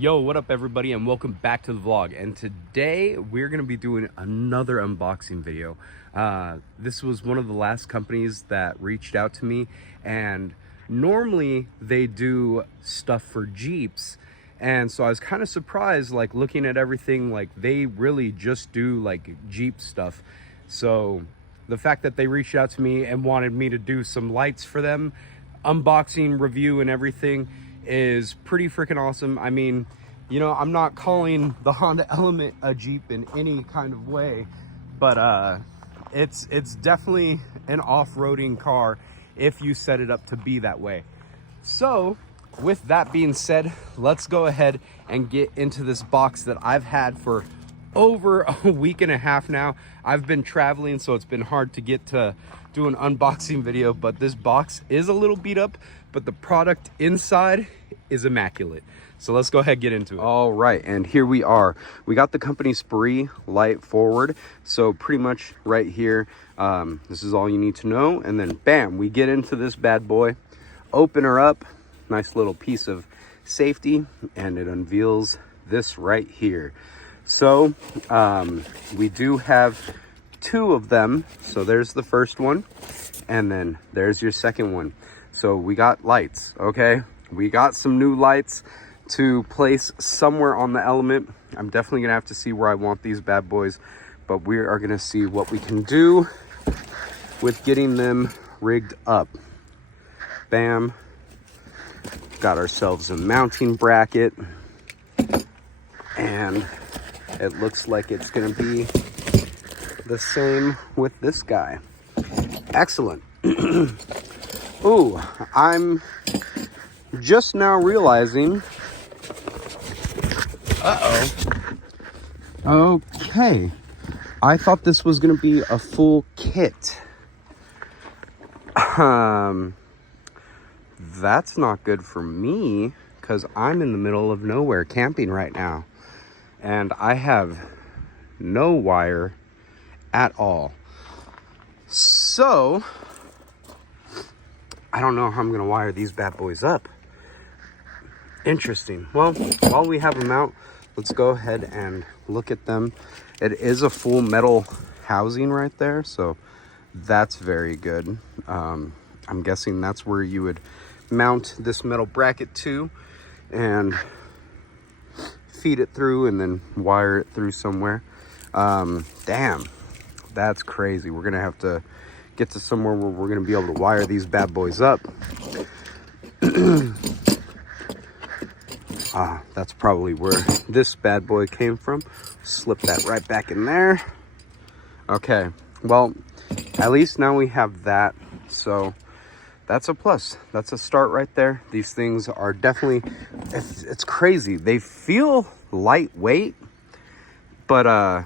Yo, what up everybody, and welcome back to the vlog. And today we're going to be doing another unboxing video. This was one of the last companies that reached out to me, and normally they do stuff for Jeeps, and so I was kind of surprised, like looking at everything, like they really just do like Jeep stuff. So the fact that they reached out to me and wanted me to do some lights for them, unboxing, review, and everything is pretty freaking awesome. I mean, you know, I'm not calling the Honda Element a Jeep in any kind of way, but it's definitely an off-roading car if you set it up to be that way. So with that being said, let's go ahead and get into this box that I've had for over a week and a half now. I've been traveling, so it's been hard to get to do an unboxing video, but this box is a little beat up, but the product inside is immaculate. So let's go ahead and get into it. All right, and here we are. We got the company SUPAREE light forward. So pretty much right here, this is all you need to know. And then bam, we get into this bad boy, open her up, nice little piece of safety, and it unveils this right here. So we do have two of them. So there's the first one, and then there's your second one. So we got lights, okay? We got some new lights to place somewhere on the Element. I'm definitely gonna have to see where I want these bad boys, but we are gonna see what we can do with getting them rigged up. Bam. Got ourselves a mounting bracket, and it looks like it's gonna be the same with this guy. Excellent. Ooh, I'm just now realizing, okay, I thought this was gonna be a full kit. That's not good for me, because I'm in the middle of nowhere camping right now, and I have no wire at all. So I don't know how I'm gonna wire these bad boys up. Interesting. Well, while we have them out, let's go ahead and look at them. It is a full metal housing right there, so that's very good. I'm guessing that's where you would mount this metal bracket to and feed it through and then wire it through somewhere. Damn, that's crazy. We're gonna have to get to somewhere where we're gonna be able to wire these bad boys up. That's probably where this bad boy came from. Slip that right back in there. Okay, well, at least now we have that, so that's a plus. That's a start right there. These things are definitely, it's crazy. They feel lightweight, but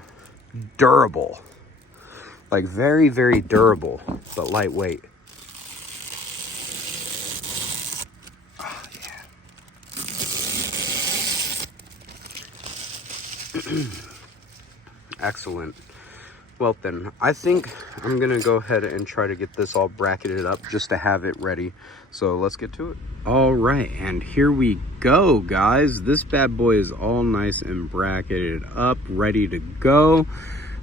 durable. Like very, very durable, but lightweight. Oh, yeah. Excellent. Well then, I think I'm gonna go ahead and try to get this all bracketed up just to have it ready. So let's get to it. All right, and here we go, guys. This bad boy is all nice and bracketed up, ready to go.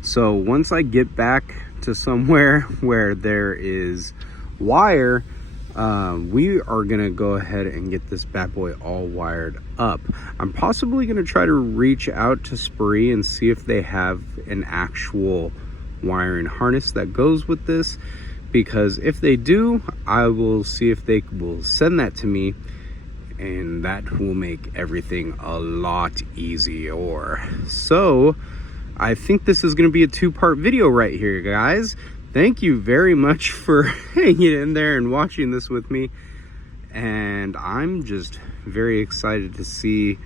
So once I get back to somewhere where there is wire, we are gonna go ahead and get this bad boy all wired up. I'm possibly gonna try to reach out to SUPAREE and see if they have an actual wiring harness that goes with this, because if they do, I will see if they will send that to me, and that will make everything a lot easier. So I think this is going to be a two-part video right here, guys. Thank you very much for hanging in there and watching this with me. And I'm just very excited to see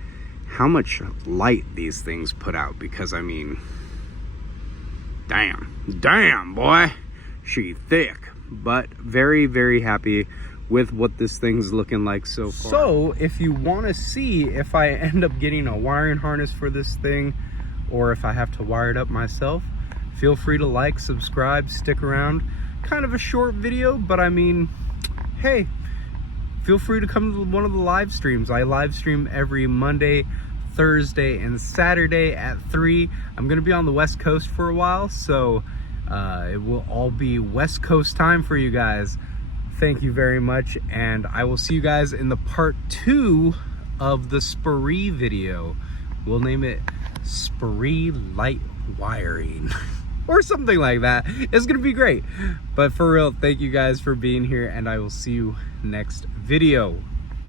how much light these things put out, because I mean, damn boy, she thick. But very, very happy with what this thing's looking like so far. So if you want to see if I end up getting a wiring harness for this thing, or if I have to wire it up myself, feel free to like, subscribe, stick around. Kind of a short video, but I mean, hey, feel free to come to one of the live streams. I live stream every Monday Thursday and Saturday at 3. I'm gonna be on the West Coast for a while, so it will all be West Coast time for you guys. Thank you very much, and I will see you guys in the part 2 of the SUPAREE video. We'll name it SUPAREE Light Wiring or something like that. It's gonna be great. But for real, thank you guys for being here, and I will see you next video.